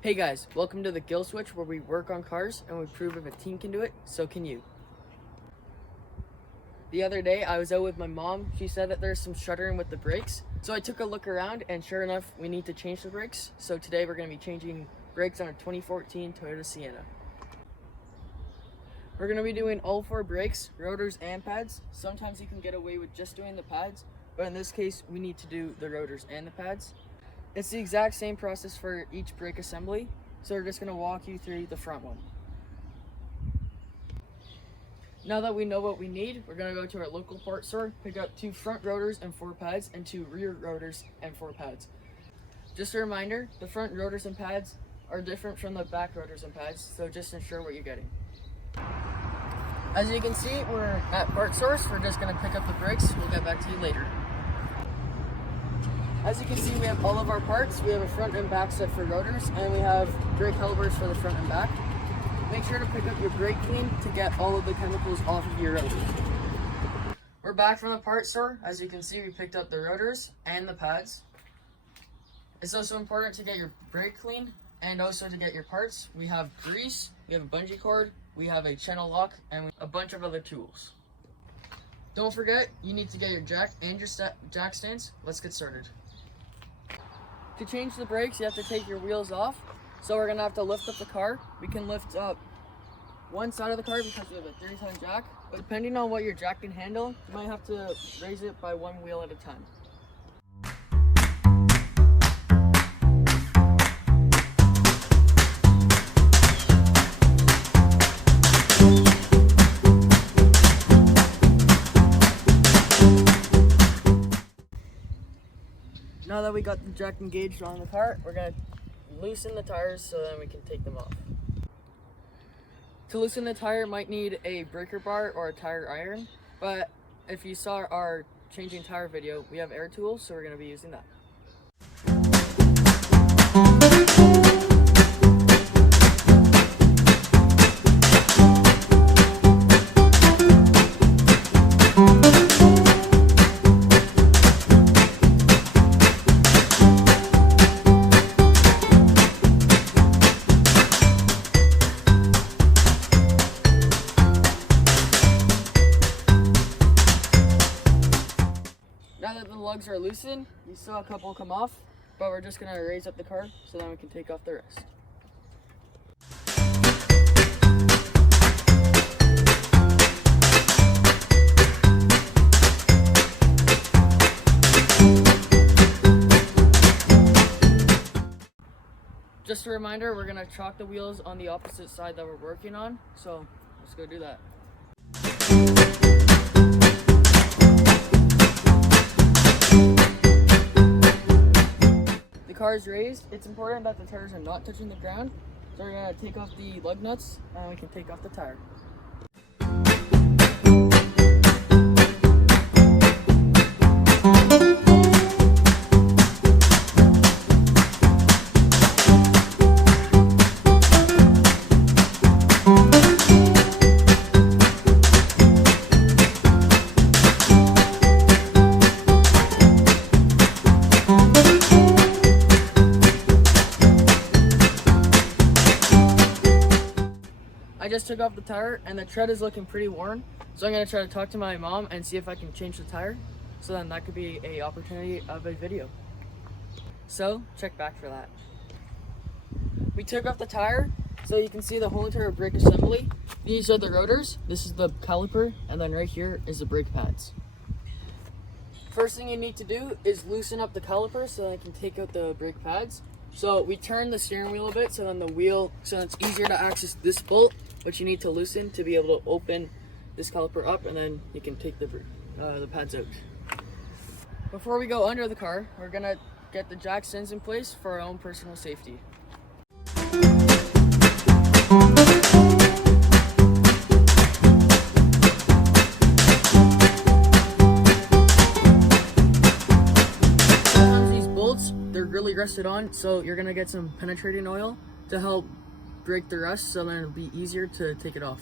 Hey guys, welcome to the Gill Switch, where we work on cars and we prove if a team can do it, so can you. The other day I was out with my mom. She said that there's some shuddering with the brakes, so I took a look around and sure enough we need to change the brakes. So today we're going to be changing brakes on a 2014 Toyota Sienna. We're going to be doing all four brakes, rotors and pads. Sometimes you can get away with just doing the pads, but in this case we need to do the rotors and the pads. It's the exact same process for each brake assembly, so we're just going to walk you through the front one. Now that we know what we need, we're going to go to our local part store, pick up 2 front rotors and 4 pads, and 2 rear rotors and 4 pads. Just a reminder, the front rotors and pads are different from the back rotors and pads, so just ensure what you're getting. As you can see, we're at part source. We're just going to pick up the brakes. We'll get back to you later. As you can see, we have all of our parts. We have a front and back set for rotors, and we have brake calipers for the front and back. Make sure to pick up your brake clean to get all of the chemicals off of your rotor. We're back from the parts store. As you can see, we picked up the rotors and the pads. It's also important to get your brake clean and also to get your parts. We have grease, we have a bungee cord, we have a channel lock, and a bunch of other tools. Don't forget, you need to get your jack and your jack stands. Let's get started. To change the brakes, you have to take your wheels off. So we're gonna have to lift up the car. We can lift up one side of the car because we have a 30-ton jack, but depending on what your jack can handle, you might have to raise it by one wheel at a time. Now that we got the jack engaged on the car, we're going to loosen the tires so then we can take them off. To loosen the tire, you might need a breaker bar or a tire iron, but if you saw our changing tire video, we have air tools, so we're going to be using that. Now that the lugs are loosened, you saw a couple come off, but we're just going to raise up the car so then we can take off the rest. Just a reminder, we're going to chock the wheels on the opposite side that we're working on, so let's go do that. The car is raised. It's important that the tires are not touching the ground, so we're going to take off the lug nuts and we can take off the tire. I just took off the tire and the tread is looking pretty worn, so I'm going to try to talk to my mom and see if I can change the tire, so then that could be a opportunity of a video. So check back for that. We took off the tire, so you can see the whole entire brake assembly. These are the rotors, this is the caliper, and then right here is the brake pads. First thing you need to do is loosen up the caliper so that I can take out the brake pads. So we turn the steering wheel a bit so then it's easier to access this bolt, which you need to loosen to be able to open this caliper up, and then you can take the pads out. Before we go under the car, we're gonna get the jack stands in place for our own personal safety. Sometimes these bolts, they're really rusted on, so you're gonna get some penetrating oil to help break the rust, so then it'll be easier to take it off.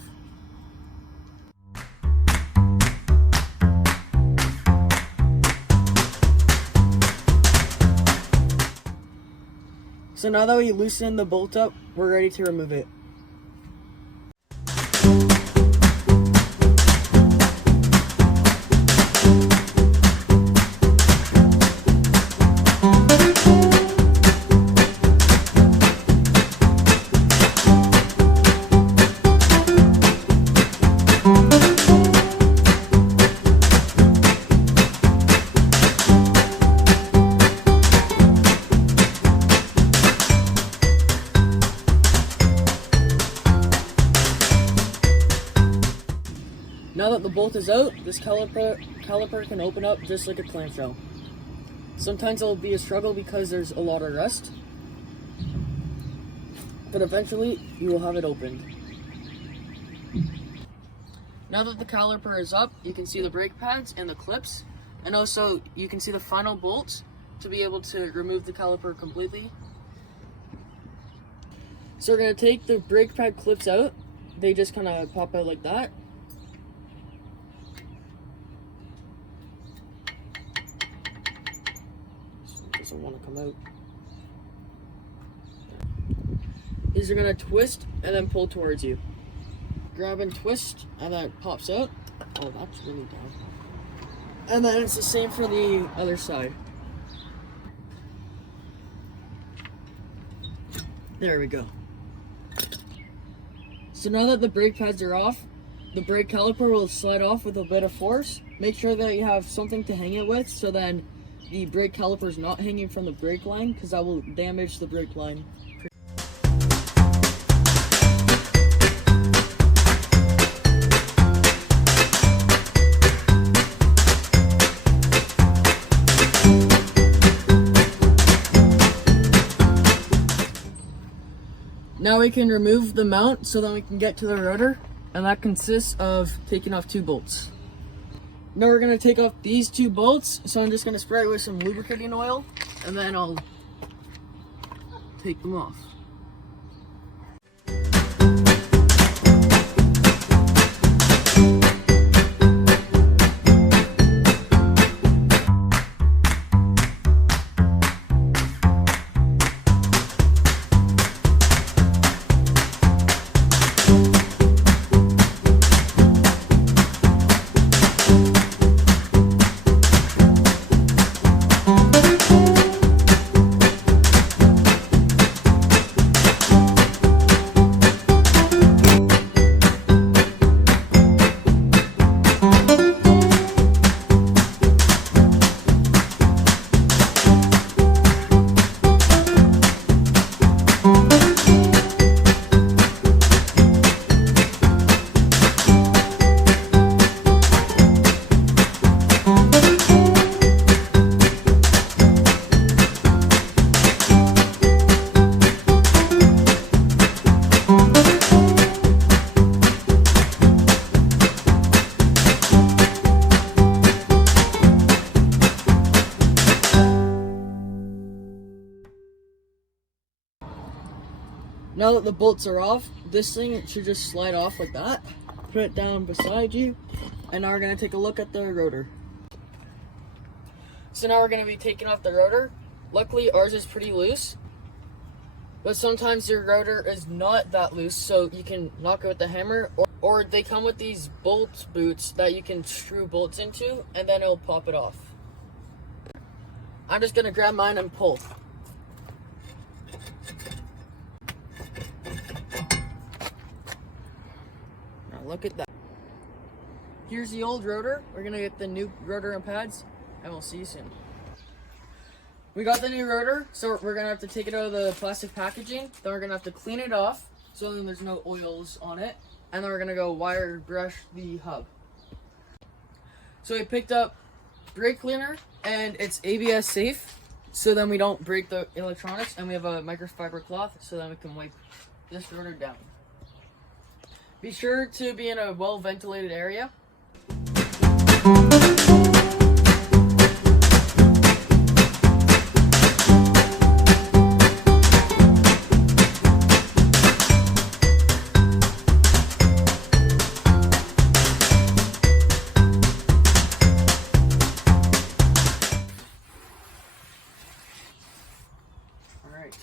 So now that we loosen the bolt up, we're ready to remove it. Now that the bolt is out, this caliper can open up just like a clamshell. Sometimes it'll be a struggle because there's a lot of rust, but eventually you will have it opened. Now that the caliper is up, you can see the brake pads and the clips, and also you can see the final bolts to be able to remove the caliper completely. So we're going to take the brake pad clips out. They just kind of pop out like that. Doesn't want to come out. These are going to twist and then pull towards you. Grab and twist and then it pops out. Oh, that's really down. And then it's the same for the other side. There we go. So now that the brake pads are off, the brake caliper will slide off with a bit of force. Make sure that you have something to hang it with, so then the brake caliper is not hanging from the brake line, because that will damage the brake line. Now we can remove the mount so that we can get to the rotor, and that consists of taking off 2 bolts. Now we're going to take off these 2 bolts, so I'm just going to spray it with some lubricating oil, and then I'll take them off. Now that the bolts are off, this thing should just slide off like that. Put it down beside you, and now we're going to take a look at the rotor. So now we're going to be taking off the rotor. Luckily ours is pretty loose, but sometimes your rotor is not that loose, so you can knock it with the hammer, or they come with these bolt boots that you can screw bolts into, and then it'll pop it off. I'm just going to grab mine and pull. Look at that. Here's the old rotor. We're gonna get the new rotor and pads, and we'll see you soon. We got the new rotor, so we're gonna have to take it out of the plastic packaging. Then we're gonna have to clean it off, so then there's no oils on it. And then we're gonna go wire brush the hub. So we picked up brake cleaner, and it's ABS safe, so then we don't break the electronics, and we have a microfiber cloth, so then we can wipe this rotor down. Be sure to be in a well-ventilated area. All right.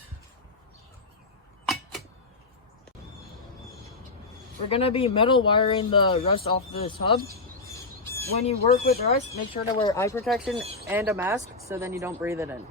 We're gonna be metal wiring the rust off of this hub. When you work with rust, make sure to wear eye protection and a mask so then you don't breathe it in.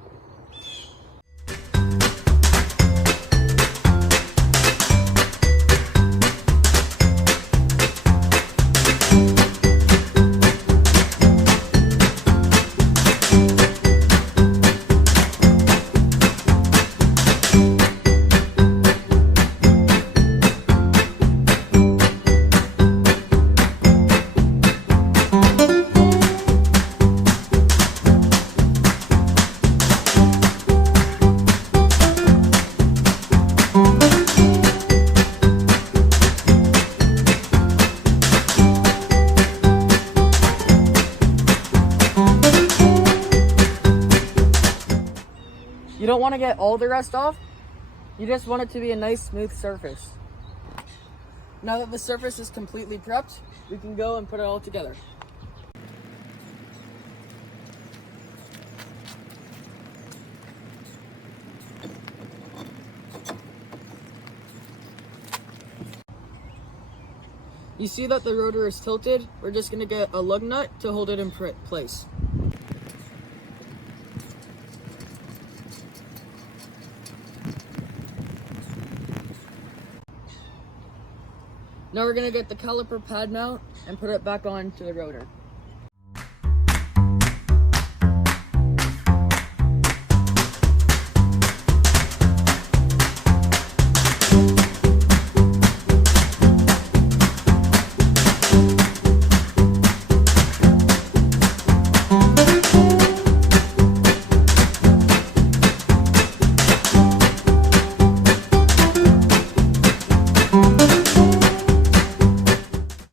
You don't want to get all the rust off, you just want it to be a nice smooth surface. Now that the surface is completely prepped, we can go and put it all together. You see that the rotor is tilted? We're just going to get a lug nut to hold it in place. Now we're going to get the caliper pad mount and put it back onto the rotor.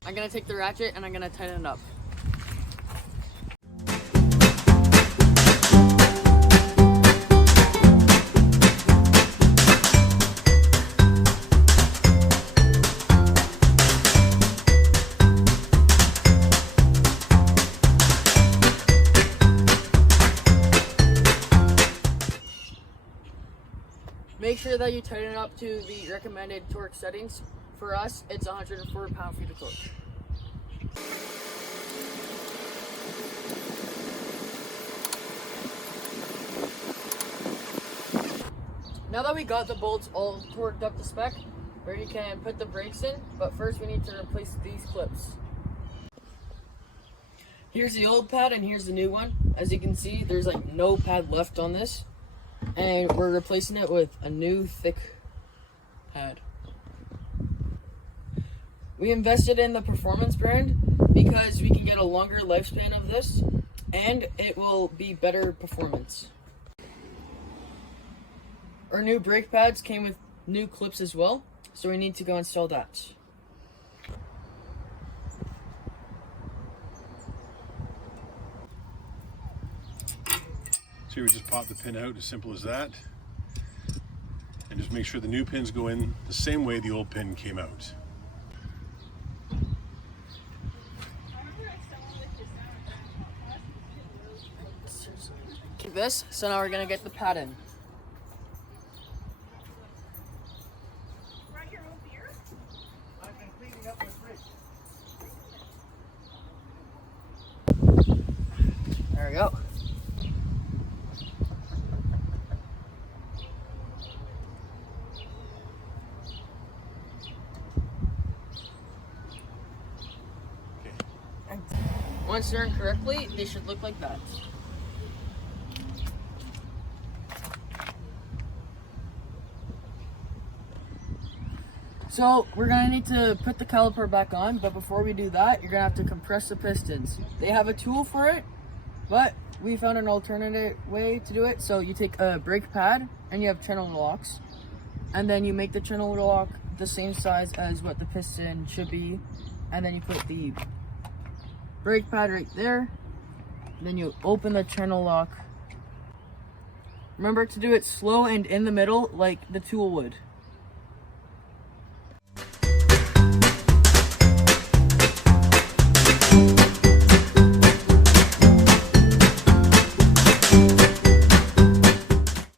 I'm going to take the ratchet and I'm going to tighten it up. Make sure that you tighten it up to the recommended torque settings. For us, it's 104 pound-feet of torque. Now that we got the bolts all torqued up to spec, we can put the brakes in, but first we need to replace these clips. Here's the old pad and here's the new one. As you can see, there's like no pad left on this, and we're replacing it with a new thick pad. We invested in the Performance brand because we can get a longer lifespan of this and it will be better performance. Our new brake pads came with new clips as well, so we need to go install that. So we just pop the pin out, as simple as that. And just make sure the new pins go in the same way the old pin came out. This, so now we're gonna get the pad in. There we go. Once they're in correctly, they should look like that. So we're gonna need to put the caliper back on, but before we do that, you're gonna have to compress the pistons. They have a tool for it, but we found an alternative way to do it. So you take a brake pad and you have channel locks, and then you make the channel lock the same size as what the piston should be, and then you put the brake pad right there. Then you open the channel lock. Remember to do it slow and in the middle like the tool would.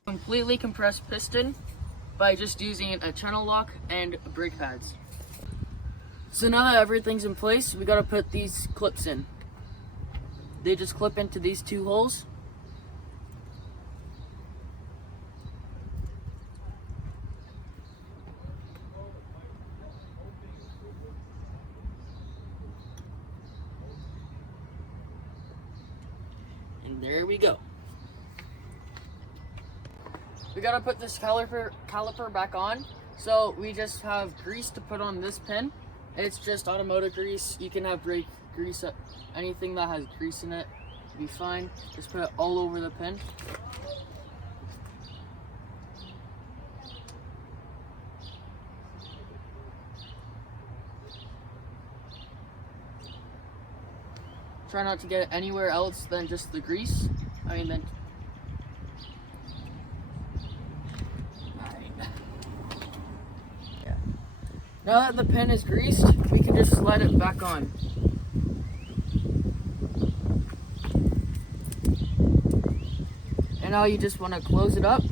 Completely compressed piston by just using a channel lock and brake pads. So now that everything's in place, we gotta put these clips in. They just clip into these two holes. And there we go. We gotta put this caliper back on. So we just have grease to put on this pin. It's just automotive grease. You can have brake grease, anything that has grease in it will be fine. Just put it all over the pin. Try not to get it anywhere else than just the grease. Now that the pin is greased, we can just slide it back on. And now you just want to close it up.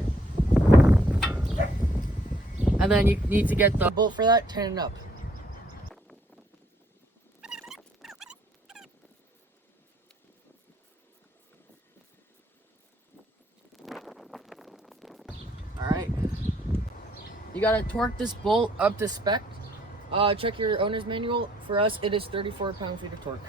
And then you need to get the bolt for that, tighten up. Alright. You gotta torque this bolt up to spec. Check your owner's manual. For us, it is 34 pound-feet of torque.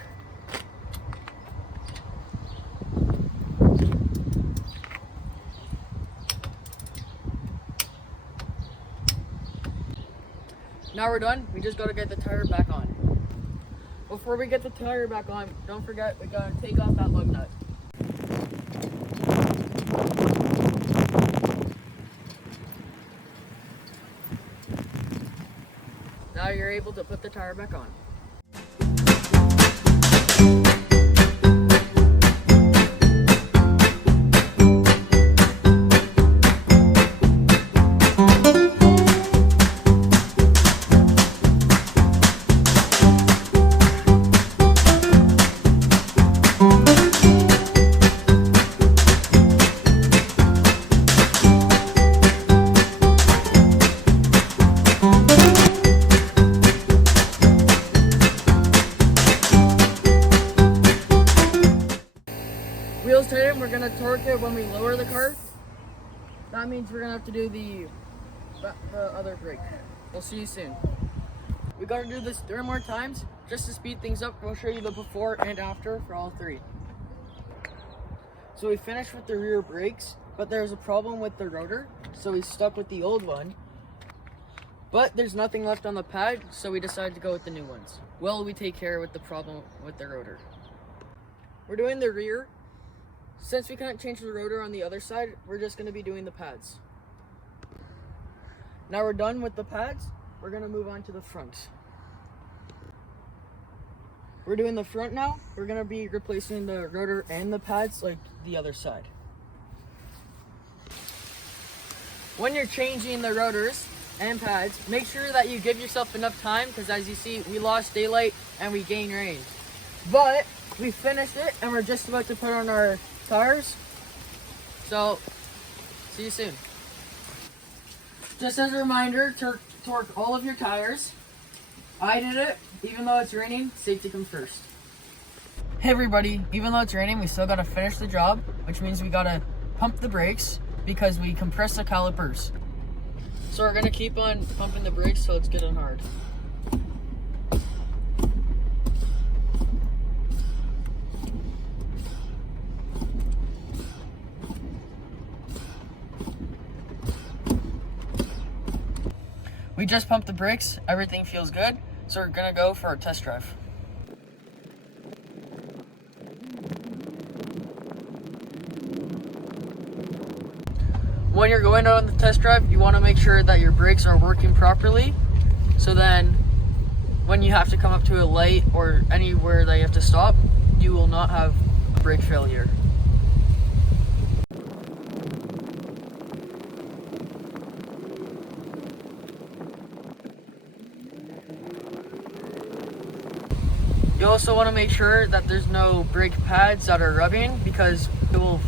Now we're done. We just gotta get the tire back on. Before we get the tire back on, don't forget we gotta take off that lug nut. Now you're able to put the tire back on. Wheels tighten, we're gonna torque it when we lower the car. That means we're gonna have to do the other brake. We'll see you soon. We gotta do this 3 more times just to speed things up. We'll show you the before and after for all 3. So we finished with the rear brakes, but there's a problem with the rotor, so we stuck with the old one. But there's nothing left on the pad, so we decided to go with the new ones. Well, we take care with the problem with the rotor. We're doing the rear. Since we couldn't change the rotor on the other side, we're just going to be doing the pads. Now we're done with the pads, we're going to move on to the front. We're doing the front now. We're going to be replacing the rotor and the pads like the other side. When you're changing the rotors and pads, make sure that you give yourself enough time, because as you see, we lost daylight and we gained range. But we finished it and we're just about to put on our tires. So, see you soon. Just as a reminder, torque all of your tires. I did it, even though it's raining, safety comes first. Hey everybody, even though it's raining, we still gotta finish the job, which means we gotta pump the brakes because we compress the calipers. So we're gonna keep on pumping the brakes till it's good and hard. We just pumped the brakes, everything feels good, so we're gonna go for a test drive. When you're going out on the test drive, you want to make sure that your brakes are working properly, so then when you have to come up to a light or anywhere that you have to stop, you will not have a brake failure. You also want to make sure that there's no brake pads that are rubbing, because it will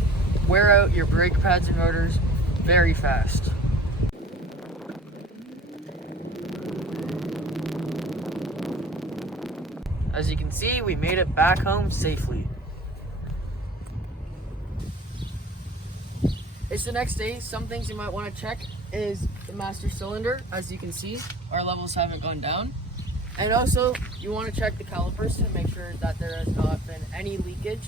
wear out your brake pads and rotors very fast. As you can see, we made it back home safely. It's the next day. Some things you might want to check is the master cylinder. As you can see, our levels haven't gone down. And also, you want to check the calipers to make sure that there has not been any leakage.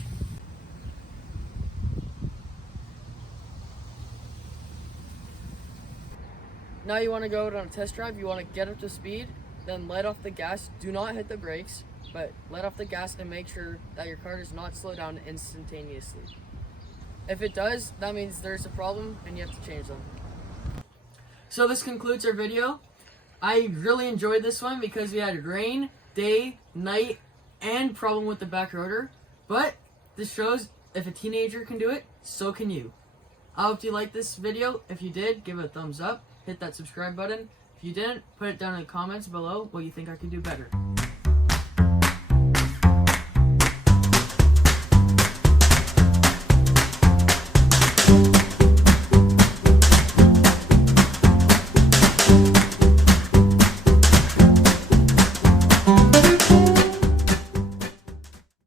Now you want to go out on a test drive. You want to get up to speed, then let off the gas. Do not hit the brakes, but let off the gas and make sure that your car does not slow down instantaneously. If it does, that means there's a problem and you have to change them. So this concludes our video. I really enjoyed this one because we had rain, day, night, and problem with the back rotor. But this shows if a teenager can do it, so can you. I hope you liked this video. If you did, give it a thumbs up. Hit that subscribe button. If you didn't, put it down in the comments below what you think I could do better.